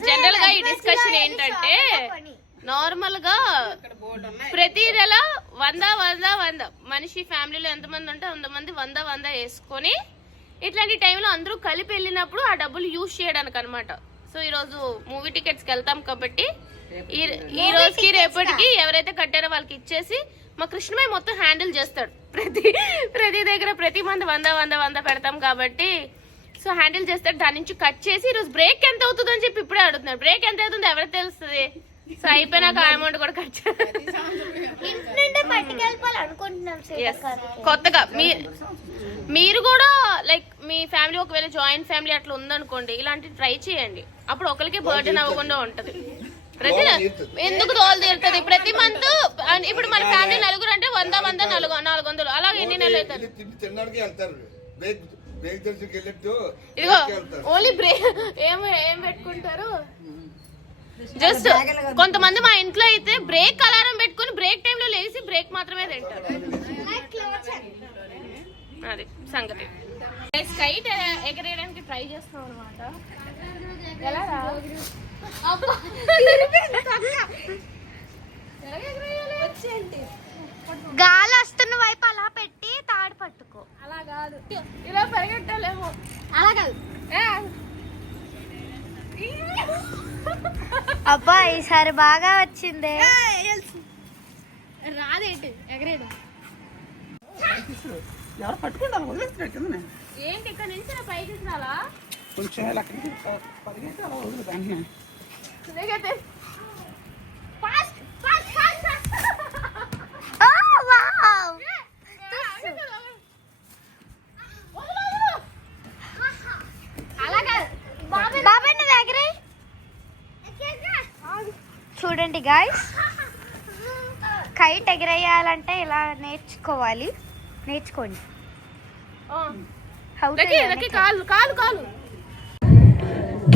జనరల్ గా ఈ డిస్కషన్ ఏంటంటే, నార్మల్ గా ప్రతి నెల 100 మనిషి ఫ్యామిలీలో ఎంతమంది ఉంటే అంతమంది 100 వేసుకొని ఇట్లాంటి టైంలో అందరూ కలిపి వెళ్ళినప్పుడు ఆ డబ్బులు యూజ్ చేయడానికి అనమాట. సో ఈరోజు మూవీ టికెట్స్కి వెళ్తాం కాబట్టి ఈ రోజుకి రేపటికి ఎవరైతే కట్టారో వాళ్ళకి ఇచ్చేసి మా కృష్ణమయ్య మొత్తం హ్యాండిల్ చేస్తాడు. ప్రతి దగ్గర ప్రతి మంది 100 పెడతాం కాబట్టి సో హ్యాండిల్ చేస్తాడు. దాని నుంచి కట్ చేసి ఈరోజు బ్రేక్ ఎంత అవుతుంది అని చెప్పి ఇప్పుడే అడుగుతున్నాడు. బ్రేక్ ఎంత అవుతుంది ఎవరికి తెలుస్తుంది? సో అయిపోయినాక ఆ అమౌంట్ కూడా కట్ కొత్తగా మీరు కూడా లైక్ మీ ఫ్యామిలీ ఒకవేళ జాయింట్ ఫ్యామిలీ అట్లా ఉందనుకోండి, ఇలాంటివి ట్రై చేయండి. అప్పుడు ఒకరికి బర్డెన్ అవ్వకుండా ఉంటది. ఎందుకు దోలు తీరుతుంది ప్రతి మంత్. ఇప్పుడు మన ఫ్యామిలీ నలుగురు అంటే 100 400 అలాగే ఎన్ని నెలలు అవుతుంది? ఇదిగో ఓన్లీ బ్రేక్ ఏం పెట్టుకుంటారు. జస్ట్ కొంతమంది మా ఇంట్లో అయితే బ్రేక్ అలారం పెట్టుకుని బ్రేక్ టైంలో లేచి బ్రేక్ మాత్రమే తింటారు. అది సంగతి. కైట్ ఎగరేయడానికి ట్రై చేస్తాం అనమాట. ఎలా గాలి వస్తున్న వైపు అలా పెట్టి తాడు పట్టుకో. అలా కాదు, ఇలా పరిగెట్టాలేమో. అలా కాదు. అబ్బా ఈసారి బాగా వచ్చిందే. రాదేంటి ఎగరేయడం? ఎవరు పట్టుకుంటారు? ఏంటి ఇక్కడ నుంచి నా పైకి రాలా? కొంచెం పరిగెత్తి అలా వదులు దాన్ని. చూడండి గాయ్స్, కైట్ ఎగరేయాలంటే ఇలా నేర్చుకోండి. కాలు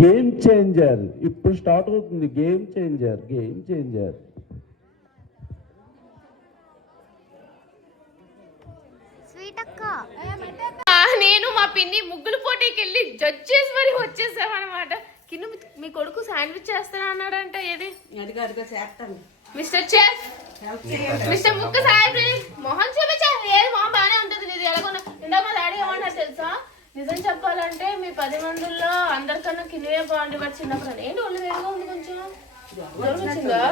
గేమ్ చేంజర్ ఇప్పుడు స్టార్ట్ అవుతుంది. గేమ్ చేంజర్ స్వీట్ అక్క. నేను మా పిన్ని ముగ్గులు పోటీకి వెళ్ళి జడ్జ్ చేసి మరి వచ్చేసామన్నమాట. కింద మీ కొడుకు శాండ్విచ్ చేస్తాను అన్నాడంటే ఏది మిస్టర్ చెఫ్ మిస్టర్ ముక్క సాయి మొహన్ చూపించారు. ఏది మొహం బాగానే ఉంటుంది. నీది ఎలాగొన్నా ఇందాక మా డాడీ ఏమంటారు తెలుసా? నిజం చెప్పాలంటే మీ 10 మందిలో అందరికన్నా కిందవే బాగుంది. బట్ చిన్నప్పుడు ఏంటి ఒళ్ళు వేరుగా ఉంది కొంచెం దొరికిందా?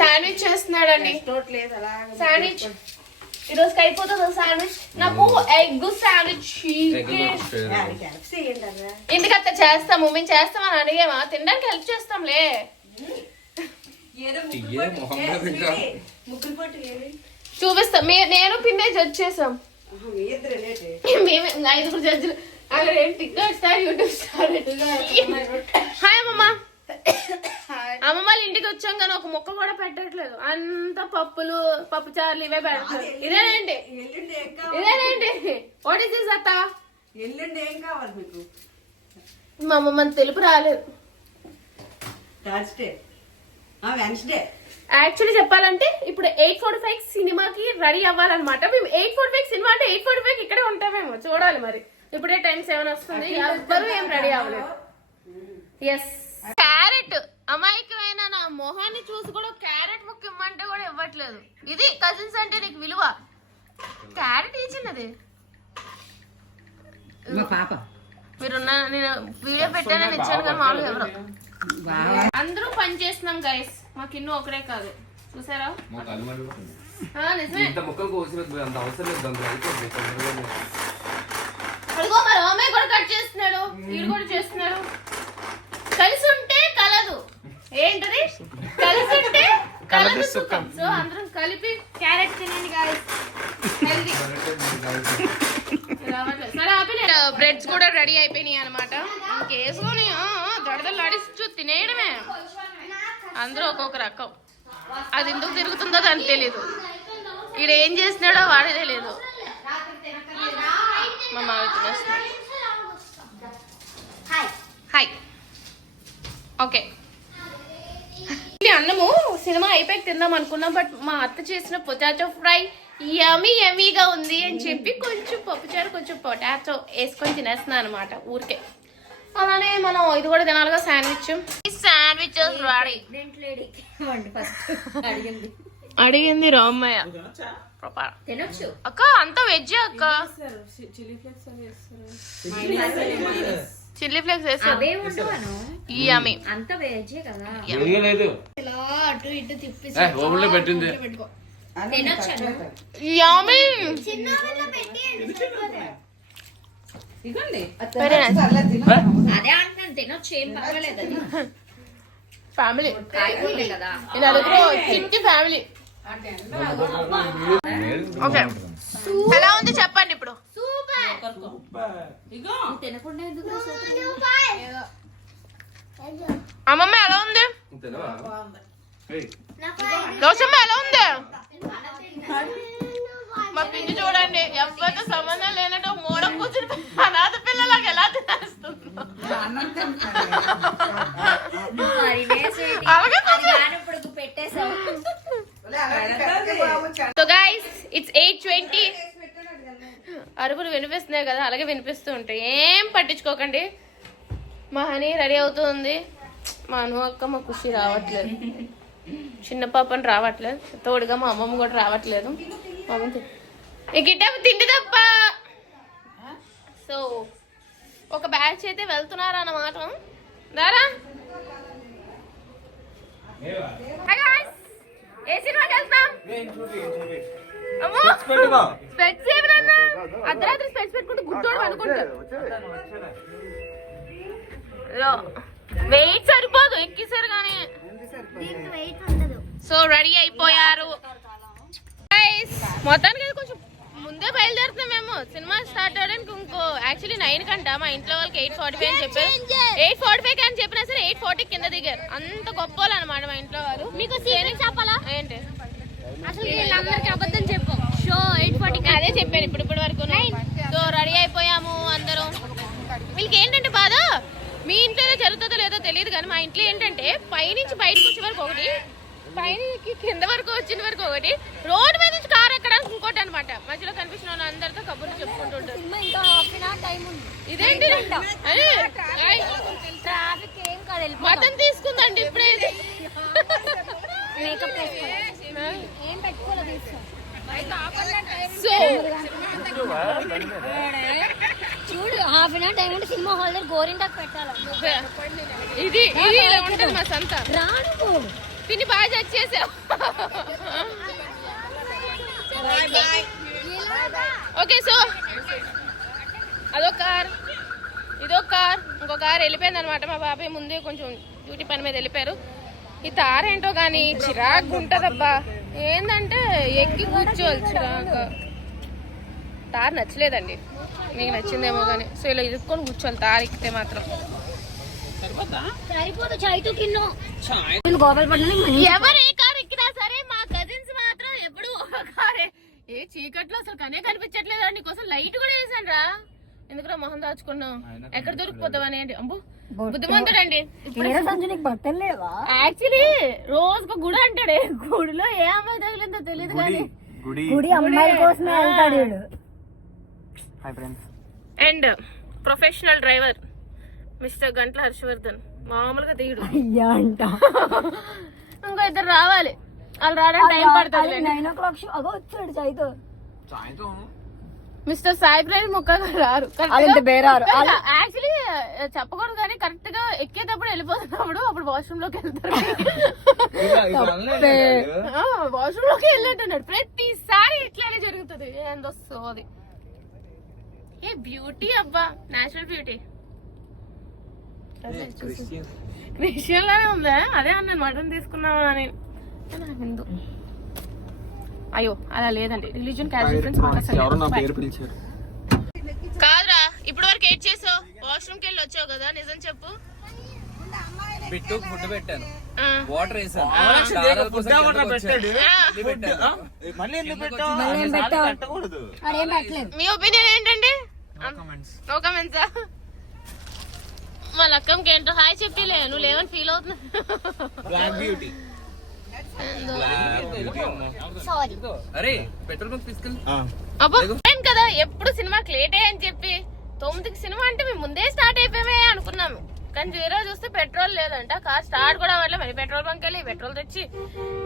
శాండ్విచ్ చేస్తున్నాడండి. శాండ్విచ్ ఈరోజు అయిపోతుంది. శాండ్విచ్ నాకు ఎగ్ శాండ్విచ్ ఎందుకంత చేస్తాము మేము చేస్తామని అడిగేమా? తినడానికి హెల్ప్ చేస్తాంలే. చూపిస్తా. నేను పిన్నే జడ్జ్ చేసాం. మేమే 5 జడ్జిలు. అక్కడ TikTok star, YouTube star. Hi అమ్మమ్మ. అమ్మమ్మ వాళ్ళ ఇంటికి వచ్చాం కానీ ఒక ముక్క కూడా పెట్టట్లేదు. అంత పప్పు చారులు ఇవే పెడతారు. ఇదేనండి వాట్ ఇస్ దిస్ అత్త? ఎల్లుండి ఏం కావాలి మీకు? మా అమ్మమ్మ తెలుపు రాలేదు. వెన్స్డే యాక్చువల్లీ చెప్పాలంటే ఇప్పుడు 8:45 సినిమాకి రెడీ అవ్వాలన్నమాట. మేము 8:45 సినిమా అంటే 8:45 ఇక్కడే ఉంటామేమో. చూడాలి మరి. ఇప్పుడే టైం 7 వస్తుంది. ఎవ్వరూ ఏం రెడీ అవ్వలేదు. ఎస్ క్యారెట్ అమాయకమైన నా మొహాన్ని చూసి కూడా క్యారెట్ ముక్క ఇమ్మంటే కూడా ఇవ్వట్లేదు. ఇది కజిన్స్ అంటే నీకు విలువ. క్యారెట్ ఇచ్చినది పాప. మీరు నేను వీడియో పెట్టానని ఇచ్చాను కానీ వాళ్ళు ఎవరు అందరూ పని చేస్తున్నాం గైస్. మాకు ఇన్ను ఒకరే కాదు చూసారా? నిజమే. అదిగో మరి అమ్మాయి కూడా కట్ చేస్తున్నాడు, వీడు కూడా చేస్తున్నాడు. కలిసి ఉంటే కలదు. ఏంటది? కలిసి ఉంటే కలదు. సుఖం. సో అందరం కలిపి క్యారెట్ తినండి గాయస్. హెల్దీ. బ్రెడ్స్ కూడా రెడీ అయిపోయినాయి అనమాట. ఇంకేసుకొని దడదలు నడిచు తినేయడమే. అందరూ ఒక్కొక్క రకం. అది ఎందుకు తిరుగుతుందో దానికి తెలీదు. ఈడ ఏం చేస్తున్నాడో వాడే తెలియదు. మా మావి తినేస్తున్నాడు. హాయ్. ఓకే, అన్నము సినిమా అయిపోయి తిందాం అనుకున్నాం. బట్ మా అత్త చేసిన పొటాటో ఫ్రై యమీగా ఉంది అని చెప్పి కొంచెం పప్పుచారు కొంచెం పొటాటో వేసుకొని తినేస్తున్నాను అనమాట ఊరికే. అలానే మనం ఇది కూడా తినాలిగా, శాండ్విచెస్ రెడీ. అడిగింది రామయ్య. అక్క అంత వెజ్ అక్క. చిల్లీ ఫ్లేక్స్ వేస్తారు. అటు ఇటు తిప్పి పెట్టింది. ఫ్యామిలీ నలుగురు ఫ్యామిలీ. ఓకే, ఎలా ఉంది చెప్పండి ఇప్పుడు. అమ్మమ్మ ఎలా ఉంది? దోశమ్మ ఎలా ఉంది? మా పిన్ని చూడండి, ఎవరితో సంబంధం లేనట్టు మూడ కూర్చుని అనాథ పిల్లలకు ఎలా తినేస్తుందో. So guys, it's 8:20. అరుపులు వినిపిస్తున్నాయి కదా, అలాగే వినిపిస్తూ ఉంటాయి. ఏం పట్టించుకోకండి. మా హనీ రెడీ అవుతుంది. మా అను అక్క మా ఖుషి రావట్లేదు. చిన్న పాపని రావట్లేదు. తోడుగా మా అమ్మమ్మ కూడా రావట్లేదు. గిట్టపు తిండి తప్ప. సో ఒక బ్యాచ్ అయితే వెళ్తున్నారు అన్నమాట. దారా ఏ సినిమాకి వెళ్తాం? అర్ధరాత్రి స్పెట్స్ పెట్టుకుంటూ గుర్తోడు అనుకుంటారు. వెయిట్ సరిపోదు, ఎక్కిసారు కానీ. సో రెడీ అయిపోయారు. మొత్తానికి కొంచెం ముందే బయలుదేరుతున్నాం మేము. సినిమా స్టార్ట్ అవడానికి ఇంకో యాక్చువల్లీ 9 కంట. మా ఇంట్లో వాళ్ళకి 8:45 అని చెప్పారు. 8:45 అని చెప్పినా సరే 8:40 కింద దిగారు. అంత గొప్ప వాళ్ళు అనమాట మా ఇంట్లో వాళ్ళు. మీకు చెప్పాలా ఏంటి? అసలు వీళ్ళందరికీ అబద్ధం చెప్పు. షో 8:40 అదే చెప్పాను ఇప్పటి వరకు. సో రెడీ అయిపోయాము అందరం. వీళ్ళకి ఏంటంటే బాధ, మీ ఇంట్లో జరుగుతుందో లేదో తెలియదు కానీ మా ఇంట్లో ఏంటంటే పైనుంచి బయటకు వచ్చే వరకు ఒకటి, పైనకి కింద వరకు వచ్చిన వరకు ఒకటి, రోడ్డు మీద నుంచి కారు ఎక్కడానికి ఇంకోటి అనమాట. మధ్యలో కనిపించిన వాళ్ళు అందరితో కబుర్లు చెప్పుకుంటుంటారు. ఇదేంటి మటన్ తీసుకుందండి ఇప్పుడే. సో చూడు, హాఫ్ అన్ అవర్ టైం అంటే సినిమా హాల్ దగ్గర గోరింటాకు పెట్టాలి. ఇది ఇలా ఉంటుంది మా సంత. రాను పిన్ని బాగా జడ్జ్ చేసావు. ఓకే, సో అదొక కార్, ఇదొక కార్, ఇంకో కార్ వెళ్ళిపోయింది అనమాట. మా బాబాయ్ ముందే కొంచెం డ్యూటీ పని మీద వెళ్ళిపోయారు. ఈ తార ఏంటో కానీ చిరాకు ఉంటదబ్బా. ఏంటంటే ఎక్కి కూర్చోవాలి చిరాకు. తార నచ్చలేదండి, నీకు నచ్చిందేమో కానీ. సో ఇలా ఇరుక్కొని కూర్చోవాలి తార ఎక్కితే మాత్రం. ఎవరు ఏ కార్ ఎక్కినా సరే మా కజిన్స్ మాత్రం ఎప్పుడు ఒక కారే. ఏ చీకట్లో అసలు కనే కనిపించట్లేదు. నీకోసం లైట్ కూడా వేసాను రా. ఎందుకురా మొహం దాచుకున్నావు? ఎక్కడ దొరికిపోతావని. ఏంటి అంబు బుద్ధిమంతుడండి. యాక్చువల్లీ రోజుకు గుడి అంటాడే. గుడిలో ఏ అమ్మాయి తగిలిందో తెలియదు కానీ అండ్ ప్రొఫెషనల్ డ్రైవర్ మిస్టర్ గంట్ల హర్షవర్ధన్ మామూలుగా తీయడు. ఇంకో ఇద్దరు రావాలి. వాళ్ళు రావడానికి టైం పడుతుంది. 9 o'clock మిస్టర్ సాయి ప్రేమ్ ముక్కగా రారు. యాక్చువల్లీ చెప్పకూడదు కానీ కరెక్ట్ గా ఎక్కేటప్పుడు వెళ్ళిపోతున్నప్పుడు అప్పుడు వాష్రూమ్ లోకి వెళ్తారు. వాష్రూమ్ లోకి వెళ్ళేట్టున్నాడు. ప్రతిసారి ఇట్లానే జరుగుతుంది. ఏందో సోది. ఏ బ్యూటీ అబ్బా, నేచురల్ బ్యూటీ. క్రిస్టియన్ లానే ఉందా? అదే అన్నాను మటన్ తీసుకున్నావా అని. నా హిందూ. అయ్యో అలా లేదండి, రిలీజియన్ క్యాస్ట్ డిఫరెన్స్ మాకు అసలు లేదు. కాదురా, ఇప్పుడు వరకు ఏడ్ చేసావు, వాష్రూమ్కి వెళ్ళి వచ్చావు కదా, నిజం చెప్పు. బిట్టు ఫుడ్ పెట్టాను, ఆ. వాటర్ వేసాను. మీ ఒపీనియన్ ఏంటండి? నో కమెంట్సా? మా లక్కమ్మకి ఏంటో హాయ్ చెప్పిలే, నువ్వు లేవని ఫీల్ అవుతున్నా. అరే పెట్రోల్ బంక్ తీసుకెళ్ళి అబ్బో ఏం కదా, ఎప్పుడు సినిమాకి లేటే అని చెప్పి 9కి సినిమా అంటే మేము ముందే స్టార్ట్ అయిపోయామే అనుకున్నాము. కానీ జీరో చూస్తే పెట్రోల్ లేదంట, కార్ స్టార్ట్ కూడా అవ్వట్లే. మరి పెట్రోల్ బంక్ వెళ్ళి పెట్రోల్ తెచ్చి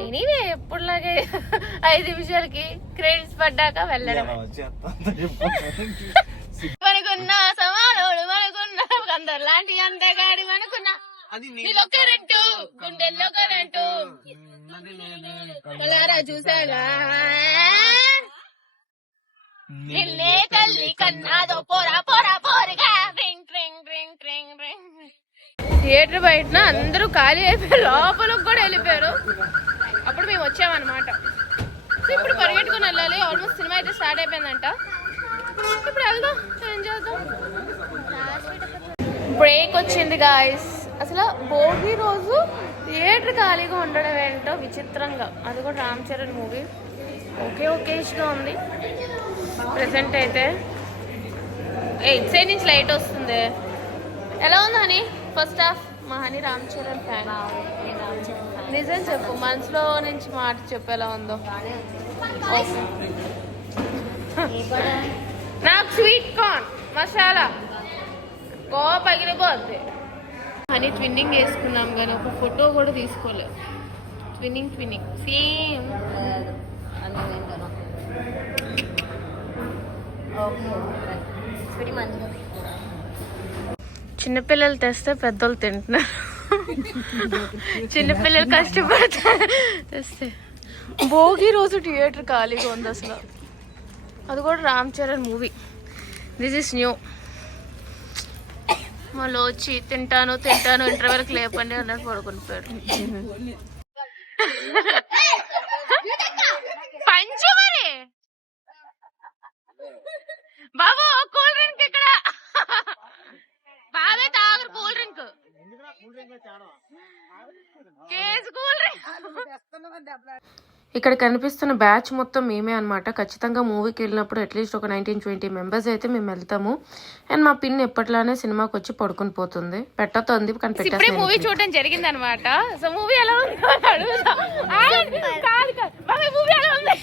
ఎనీవే ఎప్పుడులాగే 5 నిమిషాలకి క్రెడిట్స్ పడ్డాక వెళ్ళడం. మనకున్నా సమానోడు, మనకున్నా అందరు లాంటి అందగాడి, మనకున్నా నీలొక్క రెంటు గుండెల్లో కరెంటు కొలారా చూసాగా నిన్నే తల్లి కన్నాదో పోరా పోరా పోరుగా ring ring ring ring ring. Theatre బయట అందరూ ఖాళీ అయిపోయారు, లోపలికి కూడా వెళ్ళిపోయారు. అప్పుడు మేము వచ్చామన్నమాట. సో ఇప్పుడు పరిగెట్టుకుని వెళ్ళాలి, ఆల్మోస్ట్ సినిమా అయితే స్టార్ట్ అయిపోయిందంట. ఇప్పుడు వెళ్దాం, ఏం చేద్దాం. బ్రేక్ వచ్చింది గాయస్. అసలు భోగి రోజు థియేటర్ ఖాళీగా ఉండడం ఏంటో విచిత్రంగా, అది కూడా రామ్ చరణ్ మూవీ. ఓకే ఓకేష్గా ఉంది ప్రెసెంట్ అయితే. ఇటు సైడ్ నుంచి లైట్ వస్తుంది. ఎలా ఉంది హనీ ఫస్ట్ హాఫ్? మా హనీ రామ్ చరణ్ ఫ్యాన్. నిజం చెప్పు, మనసులో నుంచి మాట చెప్పు ఎలా ఉందో. నాకు స్వీట్ కార్న్ మసాలా పగిలిపోద్ది. అని ట్విన్నింగ్ వేసుకున్నాం కానీ ఒక ఫోటో కూడా తీసుకోలేదు. Twinning same. చిన్నపిల్లలు తెస్తే పెద్దోళ్ళు తింటున్నారు. చిన్నపిల్లలు కష్టపడతారు తెస్తే. భోగి రోజు థియేటర్ ఖాళీగా ఉంది అసలు, అది కూడా Ram Charan movie. This is new. మళ్ళీ వచ్చి తింటాను ఇంటర్వెల్కి లేపండి అన్నట్టు పడుకుని పోయాడు. పంచు మరి బాబు కూల్ డ్రింక్ ఇక్కడ. బాబే తాగరు cool drink, KG cool drink. ఇక్కడ కనిపిస్తున్న బ్యాచ్ మొత్తం మేమే అనమాట. ఖచ్చితంగా మూవీకి వెళ్ళినప్పుడు అట్లీస్ట్ ఒక 19-20 మెంబర్స్ అయితే మేము వెళ్తాము. అండ్ మా పిన్ ఎప్పట్లానే సినిమాకి వచ్చి పడుకుని పోతుంది, పెట్టతుంది కానీ పెట్టే మూవీ చూడడం జరిగింది అనమాట. సో మూవీ ఎలా ఉంది మూవీ ఎలా ఉంది,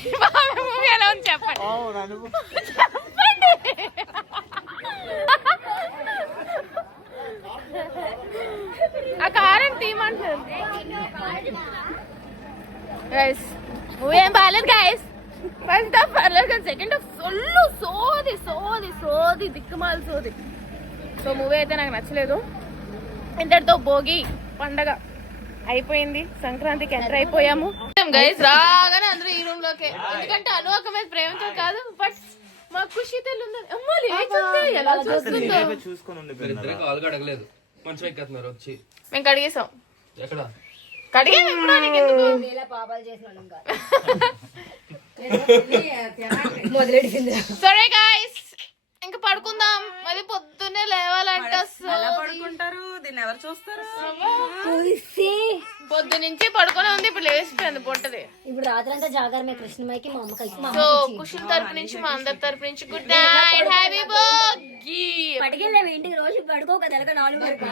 మూవీ ఎలా ఉంది చెప్పండి. ఆ కారం తీయమంటారు. మూవీ ఏం బాగాలేదు గాయస్. ఫస్ట్ హాఫ్ పర్లేదు కానీ సెకండ్ హాఫ్ సోది దిక్కుమాలి సోది. సో మూవీ అయితే నాకు నచ్చలేదు. ఇంతటితో భోగి పండగ అయిపోయింది, సంక్రాంతికి ఎంటర్ అయిపోయాము గైస్. రాగానే అందరూ ఈ రూమ్ లోకే, ఎందుకంటే అనువకమైన ప్రేమతో కాదు, బట్ మా ఖుషి తెల్లుంది. అమ్మో లేచుంది, ఎలా చూస్తుందో. అడగలేదు, మంచి ఎక్కతున్నారు వచ్చి. మేము కడిగేసాం. ఎక్కడ కడిగాం ఎప్పుడో, నీకు ఎందుకు? సరే గాయస్ ఇంకా పడుకుందాం, మరి పొద్దున్నే లేవాలంట. పడుకుంటారు, దీన్ని ఎవరు చూస్తారు? పొద్దు నుంచి పడుకునే ఉంది, ఇప్పుడు లేచిపోయింది పొట్టది. ఇప్పుడు రాత్రి అంతా జాగారమే కృష్ణమాయికి మా అమ్మ కలిసి. సో కుషుల తరపు నుంచి మా అందరి తరపు నుంచి గుడ్ నైట్, హ్యాపీ భోగి. పట్టుకెళ్ళాము ఇంటికి, రోజు పడుకో కదా 4 వరకు.